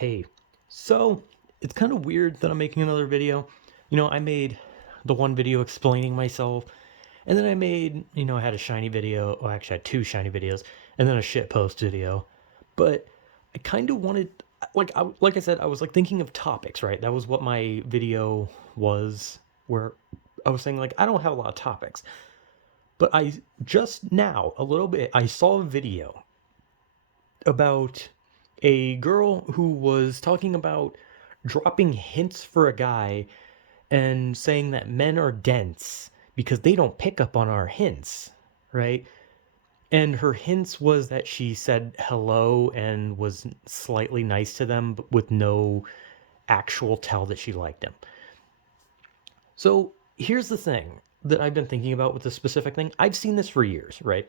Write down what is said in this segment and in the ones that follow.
Hey, so it's kind of weird that I'm making another video. I made the one video explaining myself, and then I had a shiny video. Well, actually, I had two shiny videos, and then a shit post video. But I kind of wanted, like I said, I was like thinking of topics, right? That was what my video was, where I was saying like I don't have a lot of topics. But I just now, a little bit, I saw a video about a girl who was talking about dropping hints for a guy and saying that men are dense because they don't pick up on our hints, right? And her hints was that she said hello and was slightly nice to them, but with no actual tell that she liked him. So here's the thing that I've been thinking about with this specific thing. I've seen this for years, right?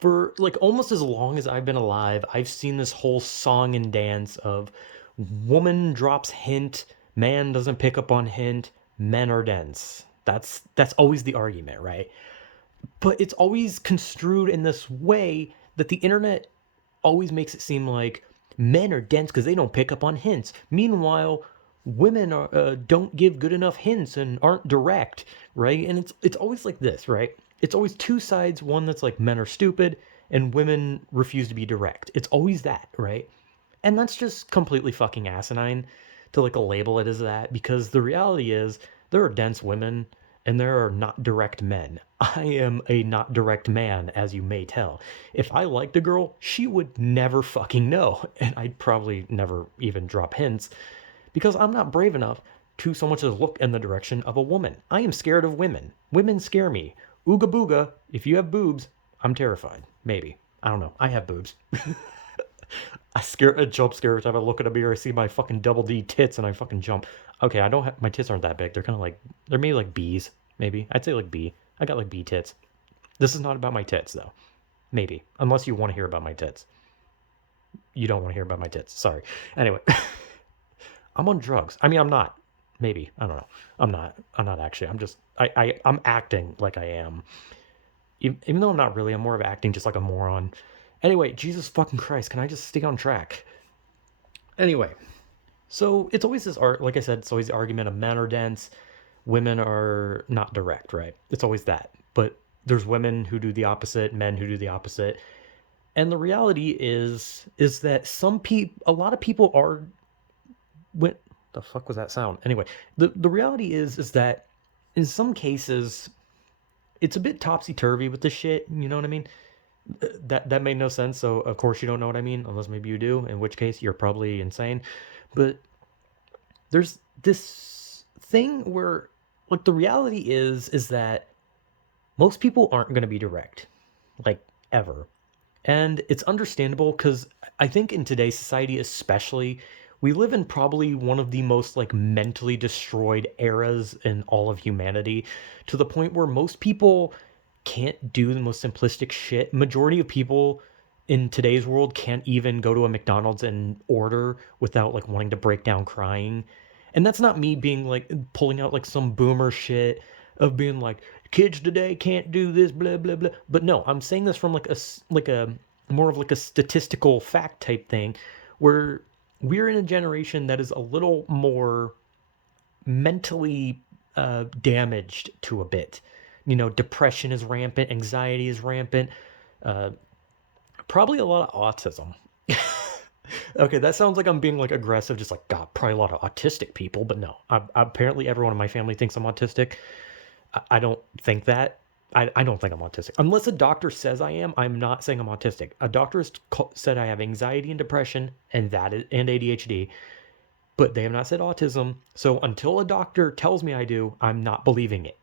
For like almost as long as I've been alive, I've seen this whole song and dance of woman drops hint, man doesn't pick up on hint, men are dense. That's always the argument, right? But it's always construed in this way that the internet always makes it seem like men are dense because they don't pick up on hints. Meanwhile, women don't give good enough hints and aren't direct, right? And it's always like this, right? It's always two sides. One that's like men are stupid and women refuse to be direct. It's always that, right? And that's just completely fucking asinine to like label it as that, because the reality is there are dense women and there are not direct men. I am a not direct man, as you may tell. If I liked a girl, she would never fucking know, and I'd probably never even drop hints because I'm not brave enough to so much as look in the direction of a woman. I am scared of women. Women scare me. Ooga booga, if you have boobs, I'm terrified. Maybe. I don't know. I have boobs. I jump scare every time I look at a mirror. I see my fucking double D tits and I fucking jump. Okay, I don't have my tits aren't that big. They're kind of like they're maybe like B's. Maybe I'd say like B. I got like B tits. This is not about my tits though. Maybe unless you want to hear about my tits. You don't want to hear about my tits. Sorry. Anyway, I'm on drugs. I mean, I'm not. Maybe I don't know. I'm not. I'm not actually. I'm just. I'm acting like I am. Even though I'm not really. I'm more of acting just like a moron. Anyway, Jesus fucking Christ, can I just stay on track? Anyway, so it's always this art, like I said, it's always the argument of men are dense, women are not direct, right? It's always that. But there's women who do the opposite, men who do the opposite. And the reality is that a lot of people are when the fuck was that sound? Anyway, the reality is that in some cases it's a bit topsy turvy with the shit, you know what I mean? That made no sense. So of course you don't know what I mean, unless maybe you do, in which case you're probably insane. But there's this thing where like the reality is that most people aren't going to be direct, like ever. And it's understandable because I think in today's society especially, we live in probably one of the most like mentally destroyed eras in all of humanity, to the point where most people can't do the most simplistic shit. Majority of people in today's world can't even go to a McDonald's and order without like wanting to break down crying. And that's not me being like pulling out like some boomer shit of being like kids today can't do this blah blah blah. But no, I'm saying this from like a more of like a statistical fact type thing where we're in a generation that is a little more mentally damaged to a bit. Depression is rampant, anxiety is rampant, uh, probably a lot of autism. Okay, that sounds like I'm being like aggressive, just like God, probably a lot of autistic people, but no. Apparently, everyone in my family thinks I'm autistic. I don't think that. I don't think I'm autistic. Unless a doctor says I am, I'm not saying I'm autistic. A doctor has said I have anxiety and depression and ADHD, but they have not said autism. So until a doctor tells me I do, I'm not believing it.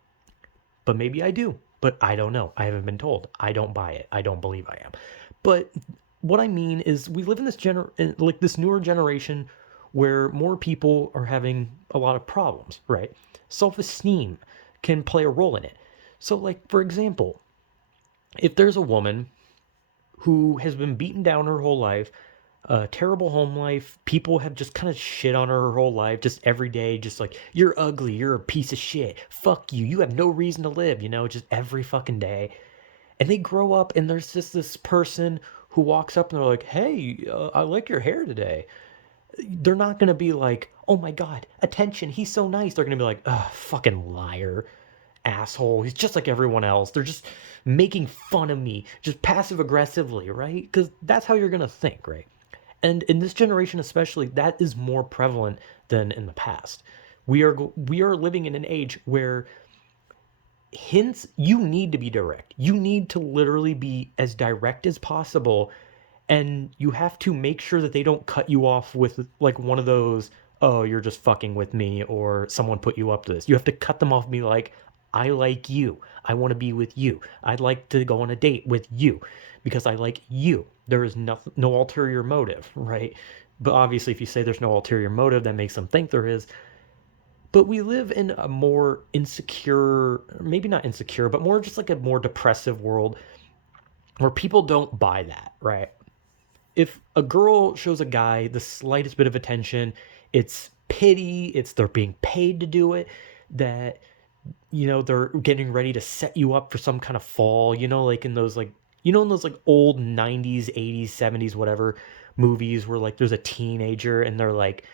But maybe I do. But I don't know. I haven't been told. I don't buy it. I don't believe I am. But what I mean is we live in this newer generation where more people are having a lot of problems, right? Self-esteem can play a role in it. So like for example, if there's a woman who has been beaten down her whole life, a terrible home life. People have just kind of shit on her whole life, just every day, just like, you're ugly, you're a piece of shit, fuck you, you have no reason to live, just every fucking day. And they grow up, and there's just this person who walks up and they're like, hey, I like your hair today. They're not gonna be like, oh my god, attention, he's so nice. They're gonna be like, ugh, fucking liar, asshole. He's just like everyone else. They're just making fun of me, just passive aggressively, right? Because that's how you're gonna think, right? And in this generation especially, that is more prevalent than in the past. We are living in an age where hints, you need to be direct. You need to literally be as direct as possible, and you have to make sure that they don't cut you off with like one of those, oh, you're just fucking with me, or someone put you up to this. You have to cut them off and be like, I like you, I want to be with you, I'd like to go on a date with you because I like you. There is no ulterior motive, right? But obviously if you say there's no ulterior motive, that makes them think there is. But we live in a more insecure, maybe not insecure, but more just like a more depressive world where people don't buy that, right? If a girl shows a guy the slightest bit of attention, it's pity, it's they're being paid to do it, that they're getting ready to set you up for some kind of fall, like in those like in those like old 90s, 80s, 70s, whatever movies where like there's a teenager and they're like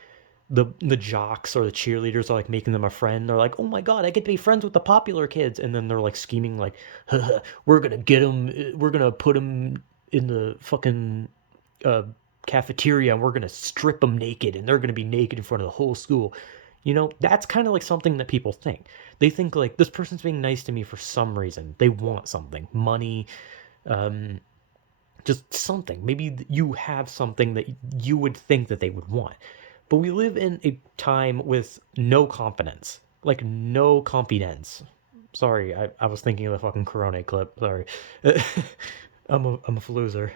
the jocks or the cheerleaders are like making them a friend. They're like, "Oh my god, I get to be friends with the popular kids," and then they're like scheming like, "We're gonna get them. We're gonna put them in the fucking uh, cafeteria, and we're gonna strip them naked, and they're gonna be naked in front of the whole school." That's kind of like something that people think. They think like this person's being nice to me for some reason. They want something, money, um, just something. Maybe you have something that you would think that they would want. But we live in a time with no confidence. Like, no confidence. Sorry, I was thinking of the fucking Corona clip. Sorry. I'm a loser.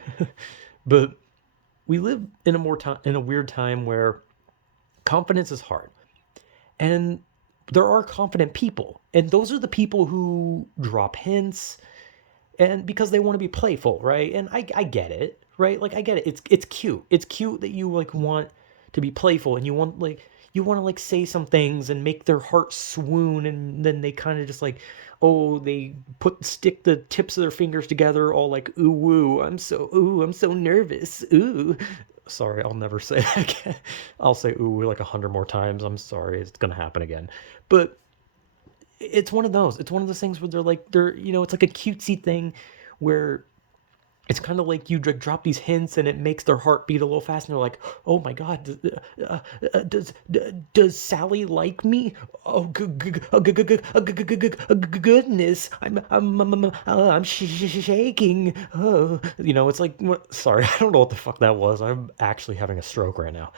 But we live in in a weird time where confidence is hard. And there are confident people. And those are the people who drop hints, and because they want to be playful, right? And I get it, right? Like I get it. It's cute. It's cute that you like want to be playful, and you want to like say some things and make their heart swoon, and then they kind of just like, oh, they stick the tips of their fingers together, all like ooh, I'm so nervous, ooh. Sorry, I'll never say that again. I'll say ooh like 100 more times. I'm sorry, it's gonna happen again. But it's one of those. It's one of those things where it's like a cutesy thing where it's kind of like you drop these hints and it makes their heart beat a little fast, and they're like, "Oh my god, does Sally like me? Oh, goodness, I'm shaking." Oh, it's like, sorry, I don't know what the fuck that was. I'm actually having a stroke right now,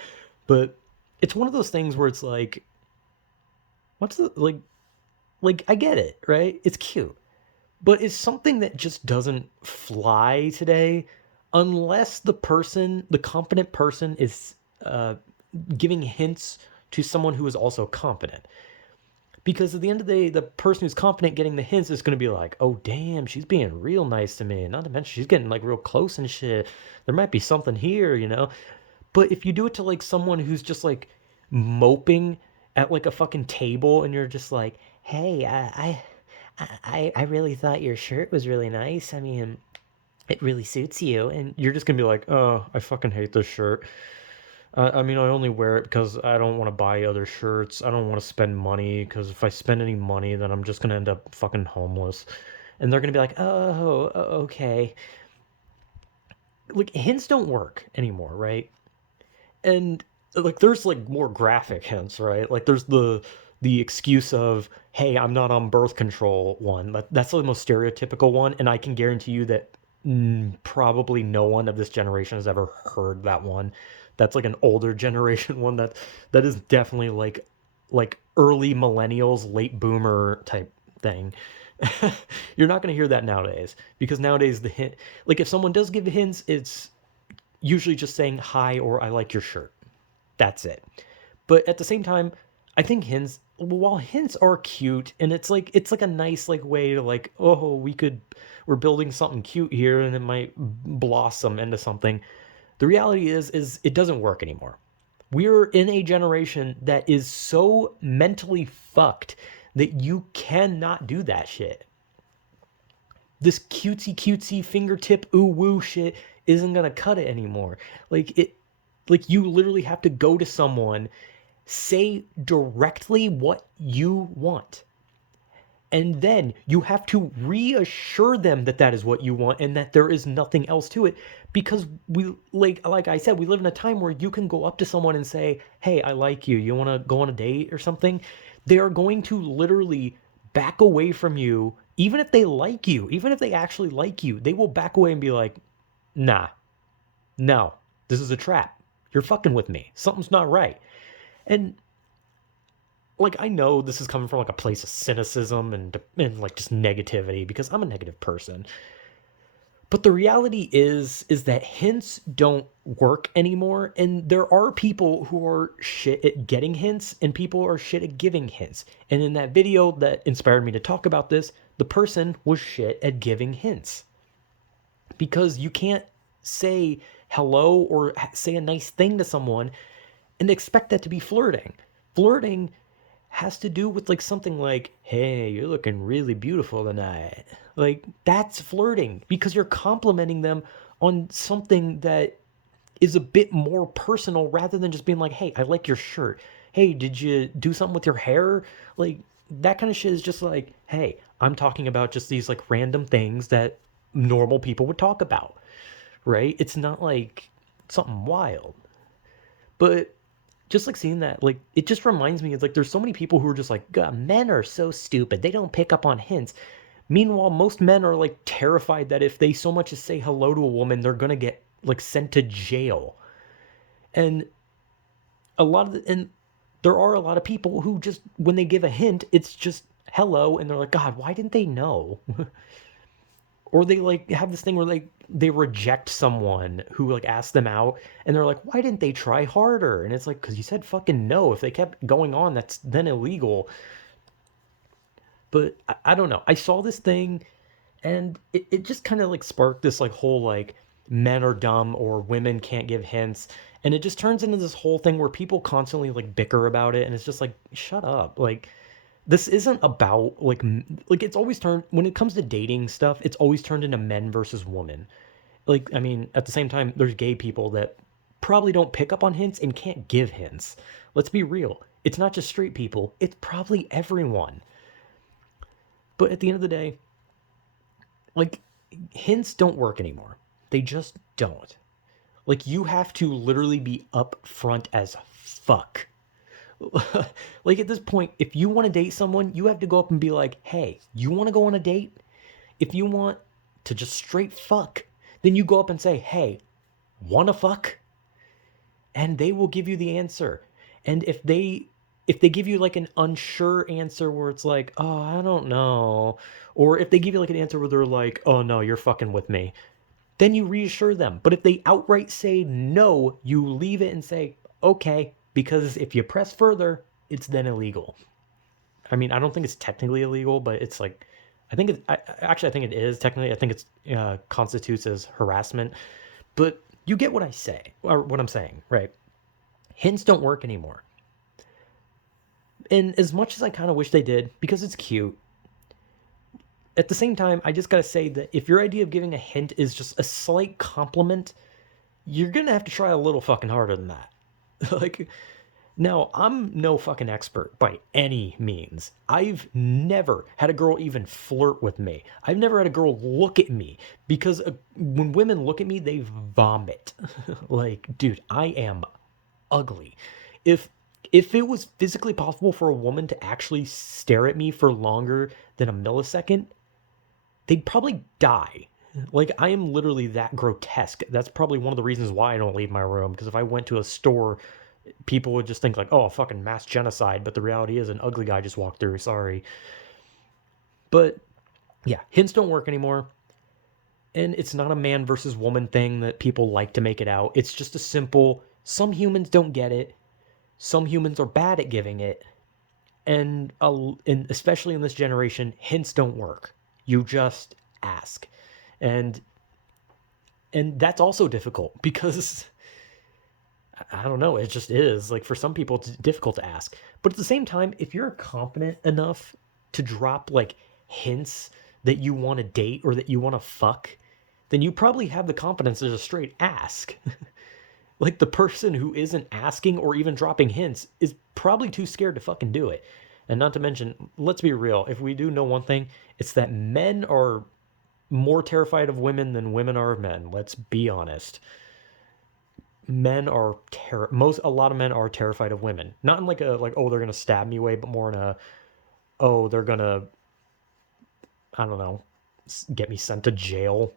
but it's one of those things where it's like, what's the like I get it, right? It's cute. But it's something that just doesn't fly today unless the confident person is giving hints to someone who is also confident. Because at the end of the day, the person who's confident getting the hints is going to be like, oh, damn, she's being real nice to me. Not to mention, she's getting like real close and shit. There might be something here. But if you do it to like someone who's just like moping at like a fucking table and you're just like, hey, I really thought your shirt was really nice. I mean, it really suits you. And you're just gonna be like, oh, I fucking hate this shirt. I mean, I only wear it because I don't want to buy other shirts. I don't want to spend money because if I spend any money, then I'm just gonna end up fucking homeless. And they're gonna be like, oh, okay. Like hints don't work anymore, right? And like there's like more graphic hints, right? Like there's the excuse of, hey, I'm not on birth control one. That's the most stereotypical one, and I can guarantee you that probably no one of this generation has ever heard that one. That's like an older generation one that is definitely like early millennials, late boomer type thing. You're not going to hear that nowadays because nowadays the hint, like if someone does give hints, it's usually just saying hi or I like your shirt. That's it. But at the same time, I think while hints are cute and it's like a nice like way to like, oh, we're building something cute here and it might blossom into something. The reality is it doesn't work anymore. We're in a generation that is so mentally fucked that you cannot do that shit. This cutesy fingertip ooh woo shit isn't gonna cut it anymore. Like Like, you literally have to go to someone, say directly what you want, and then you have to reassure them that that is what you want and that there is nothing else to it, because we, like I said, we live in a time where you can go up to someone and say, hey, I like you, you want to go on a date or something. They are going to literally back away from you. Even if they like you, even if they actually like you, they will back away and be like, nah, no, this is a trap, you're fucking with me, something's not right. And like, I know this is coming from like a place of cynicism and like just negativity, because I'm a negative person. But the reality is that hints don't work anymore, and there are people who are shit at getting hints and people are shit at giving hints. And in that video that inspired me to talk about this, the person was shit at giving hints. Because you can't say hello or say a nice thing to someone and expect that to be flirting. Flirting has to do with like something like, hey, you're looking really beautiful tonight. Like, that's flirting, because you're complimenting them on something that is a bit more personal, rather than just being like, hey, I like your shirt. Hey, did you do something with your hair? Like, that kind of shit is just like, hey, I'm talking about just these like random things that normal people would talk about, right? It's not like something wild. But just like seeing that, like, it just reminds me, it's like there's so many people who are just like, God, men are so stupid, they don't pick up on hints. Meanwhile, most men are like terrified that if they so much as say hello to a woman, they're gonna get like sent to jail. And and there are a lot of people who just, when they give a hint, it's just hello, and they're like, God, why didn't they know? Or they like have this thing where they reject someone who like asked them out, and they're like, why didn't they try harder? And it's like, because you said fucking no. If they kept going on, that's then illegal. But I don't know, I saw this thing, and it just kind of like sparked this like whole like men are dumb or women can't give hints, and it just turns into this whole thing where people constantly like bicker about it, and it's just like, shut up. Like, this isn't about like it's always turned, when it comes to dating stuff, it's always turned into men versus women. Like, I mean, at the same time, there's gay people that probably don't pick up on hints and can't give hints. Let's be real, it's not just straight people, it's probably everyone. But at the end of the day, like, hints don't work anymore, they just don't. Like, you have to literally be upfront as fuck. Like, at this point, if you want to date someone, you have to go up and be like, hey, you want to go on a date? If you want to just straight fuck, then you go up and say, hey, wanna fuck? And they will give you the answer. And if they give you like an unsure answer where it's like, oh, I don't know, or if they give you like an answer where they're like, oh no, you're fucking with me, then you reassure them. But if they outright say no, you leave it and say, okay, because if you press further, it's then illegal. I mean, I don't think it's technically illegal, but it's like, I think it, I think it is technically. I think it's constitutes as harassment. But you get what I say, or what I'm saying, right? Hints don't work anymore. And as much as I kind of wish they did, because it's cute, at the same time, I just gotta say that if your idea of giving a hint is just a slight compliment, you're gonna have to try a little fucking harder than that. Like, now, I'm no fucking expert by any means. I've never had a girl even flirt with me. I've never had a girl look at me, because when women look at me, they vomit. Like, dude, I am ugly. If if it was physically possible for a woman to actually stare at me for longer than a millisecond, they'd probably die. Like, I am literally that grotesque. That's probably one of the reasons why I don't leave my room, because if I went to a store, people would just think like, oh, fucking mass genocide, but the reality is an ugly guy just walked through, sorry. But yeah, hints don't work anymore. And it's not a man versus woman thing that people like to make it out. It's just a simple, some humans don't get it, some humans are bad at giving it, and especially in this generation, hints don't work. You just ask. And that's also difficult, because I don't know, it just is. Like, for some people, it's difficult to ask. But at the same time, if you're confident enough to drop, like, hints that you want to date or that you want to fuck, then you probably have the confidence to just straight ask. Like the person who isn't asking or even dropping hints is probably too scared to fucking do it. And not to mention, let's be real, if we do know one thing, it's that men are more terrified of women than women are of men. Let's be honest. Men are a lot of men are terrified of women. Not in like a like oh they're gonna stab me way, but more in a oh they're gonna I don't know get me sent to jail,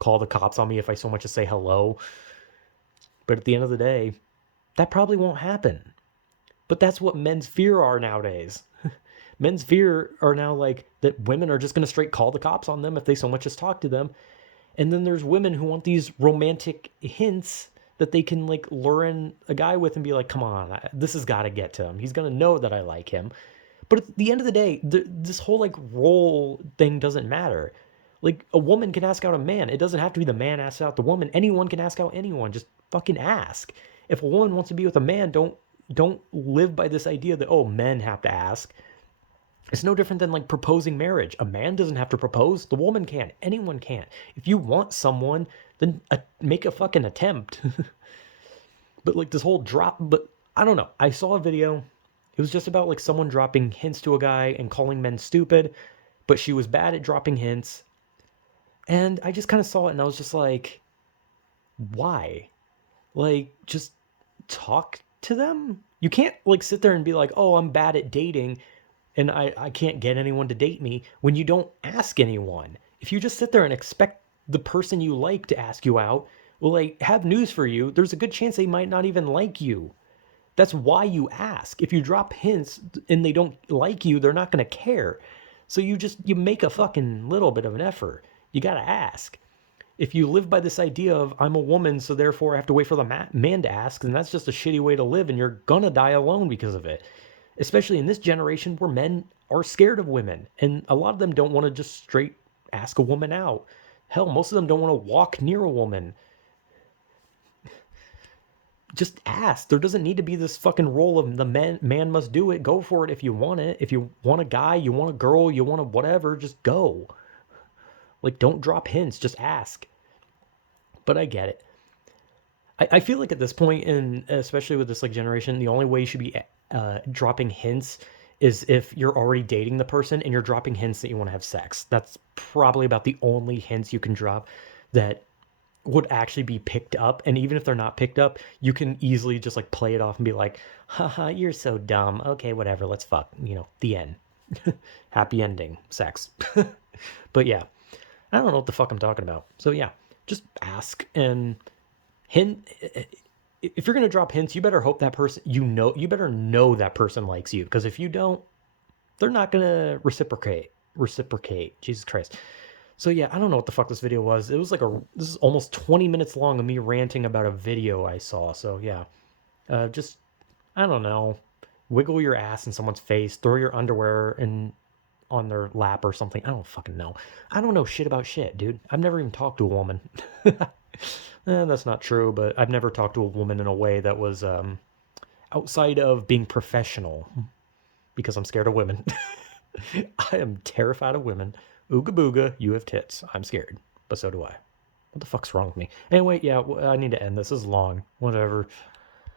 call the cops on me if I so much as say hello. But at the end of the day, that probably won't happen. But that's what men's fear are nowadays. Men's fear are now like that women are just gonna straight call the cops on them if they so much as talk to them. And then there's women who want these romantic hints that they can like lure in a guy with and be like, come on, this has got to get to him. He's going to know that I like him. But at the end of the day, this whole like role thing doesn't matter. Like a woman can ask out a man. It doesn't have to be the man asks out the woman. Anyone can ask out anyone. Just fucking ask. If a woman wants to be with a man, don't live by this idea that oh men have to ask. It's no different than like proposing marriage. A man doesn't have to propose. The woman can. Anyone can. If you want someone, then make a fucking attempt. But like this whole drop, but I don't know. I saw a video. It was just about like someone dropping hints to a guy and calling men stupid, but she was bad at dropping hints. And I just kind of saw it and I was just like, why? Like, just talk to them? You can't like sit there and be like, oh, I'm bad at dating and I can't get anyone to date me when you don't ask anyone. If you just sit there and expect the person you like to ask you out, well, I have news for you. There's a good chance they might not even like you. That's why you ask. If you drop hints and they don't like you, they're not going to care. So you make a fucking little bit of an effort. You got to ask. If you live by this idea of I'm a woman, so therefore I have to wait for the man to ask, then that's just a shitty way to live and you're going to die alone because of it. Especially in this generation where men are scared of women. And a lot of them don't want to just straight ask a woman out. Hell, most of them don't want to walk near a woman. Just ask. There doesn't need to be this fucking role of the man must do it. Go for it if you want it. If you want a guy, you want a girl, you want a whatever, just go. Like, don't drop hints. Just ask. But I get it. I feel like at this point, in especially with this like generation, the only way you should be dropping hints is if you're already dating the person and you're dropping hints that you want to have sex. That's probably about the only hints you can drop that would actually be picked up. And even if they're not picked up, you can easily just like play it off and be like, haha, you're so dumb. Okay, whatever, let's fuck. You know, the end. Happy ending. Sex. But yeah, I don't know what the fuck I'm talking about. So yeah, just ask and hint. If you're gonna drop hints, you better hope that person you better know that person likes you, because if you don't, they're not gonna reciprocate. Jesus Christ. So yeah, I don't know what the fuck this video was. It was like this is almost 20 minutes long of me ranting about a video I saw. So yeah, just I don't know, wiggle your ass in someone's face, throw your underwear on their lap or something. I don't fucking know. I don't know shit about shit, dude. I've never even talked to a woman. That's not true, but I've never talked to a woman in a way that was outside of being professional, because I'm scared of women. I am terrified of women. Ooga booga, you have tits. I'm scared, but so do I. What the fuck's wrong with me? Anyway, yeah, I need to end this. This is long. Whatever.